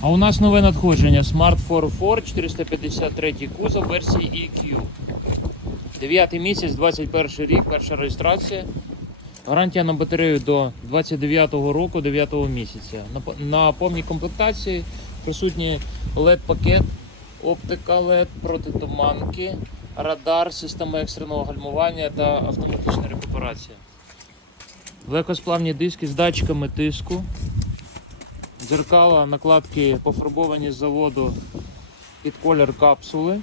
А у нас нове надходження Smart 4 4 453 кузов версії EQ. 9 місяць, 21 рік, перша реєстрація. Гарантія на батарею до 29-го року, 9 місяця. На, на повній комплектації присутні LED-пакет, оптика LED, протитуманки, радар, система екстреного гальмування та автоматична рекуперація. Легкосплавні диски з датчиками тиску. Дзеркала, накладки пофарбовані з заводу під колір капсули.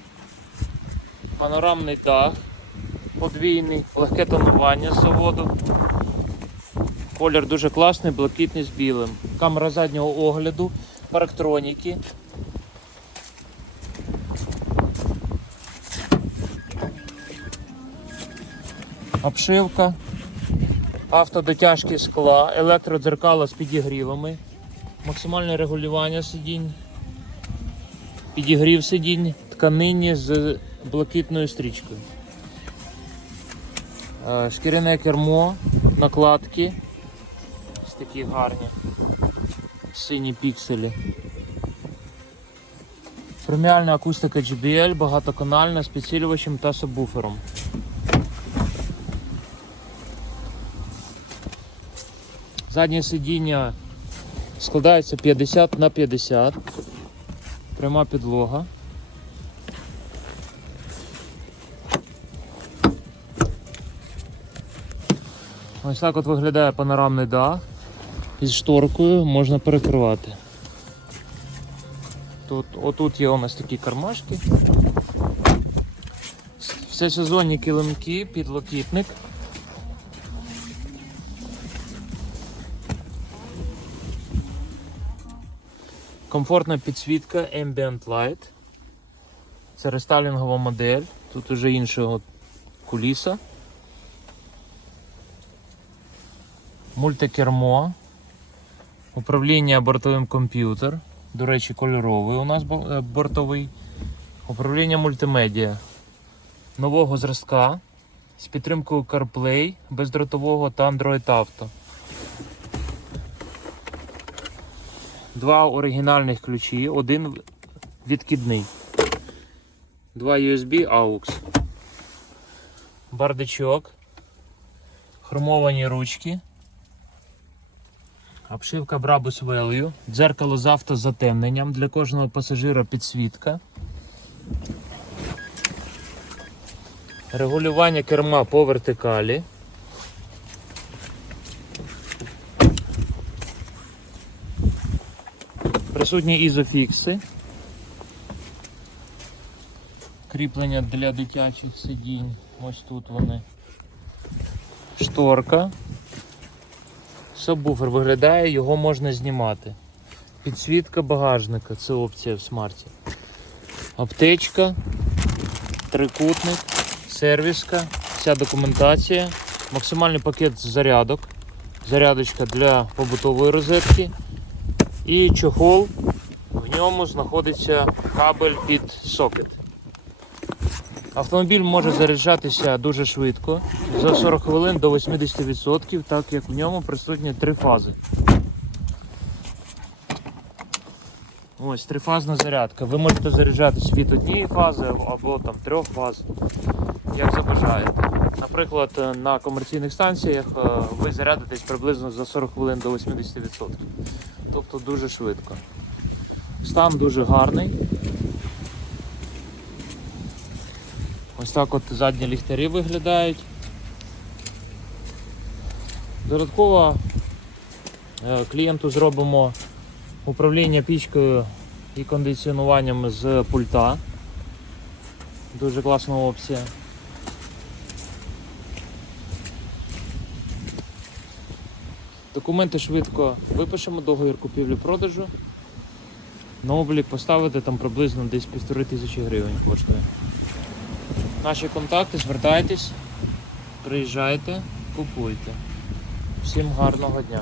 Панорамний дах, подвійний, легке тонування з заводу. Колір дуже класний, блакитний з білим. Камера заднього огляду, парктроніки. Обшивка, автодотяжки скла, електродзеркала з підігрівами, максимальне регулювання сидінь, підігрів сидінь, тканині з блакитною стрічкою. Е, Шкіряне кермо, накладки. Ось такі гарні. Сині пікселі. Преміальна акустика JBL, багатоканальна з підсилювачем та сабвуфером. Заднє сидіння складається 50 на 50. Пряма підлога. Ось так от виглядає панорамний дах. Із шторкою можна перекривати. Тут, отут є у нас такі кармашки. Всесезонні килимки, підлокітник. Комфортна підсвітка Ambient Light. Це рестайлінгова модель. Тут уже іншого куліса. Мультикермо. Управління бортовим комп'ютер. До речі, кольоровий у нас е, бортовий. Управління мультимедіа. Нового зразка з підтримкою CarPlay, бездротового та Android Auto. Два оригінальних ключі, один відкидний. Два USB AUX. Бардачок. Хромовані ручки. Обшивка Brabus Value. Дзеркало з автозатемненням. Для кожного пасажира підсвітка. Регулювання керма по вертикалі. Присутні ізофікси. Кріплення для дитячих сидінь. Ось тут вони. Шторка. Сабвуфер виглядає, його можна знімати. Підсвітка багажника, це опція в смарті. Аптечка, трикутник, сервіска, вся документація, максимальний пакет зарядок, зарядочка для побутової розетки і чохол. В ньому знаходиться кабель під сокет. Автомобіль може заряджатися дуже швидко, за 40 хвилин до 80%, так як в ньому присутні три фази. Ось трифазна зарядка. Ви можете заряджатись від однієї фази або там трьох фаз, як забажаєте. Наприклад, на комерційних станціях е, ви зарядитесь приблизно за 40 хвилин до 80%. Тобто дуже швидко. Стан дуже гарний. Ось так от задні ліхтарі виглядають. Додатково е, клієнту зробимо управління пічкою і кондиціонуванням з пульта. Дуже класна опція. Документи швидко випишемо, договір купівлі-продажу. На облік поставити там приблизно десь півтори тисячі гривень коштує. Наші контакти, звертайтесь, приїжджайте, купуйте. Всім гарного дня.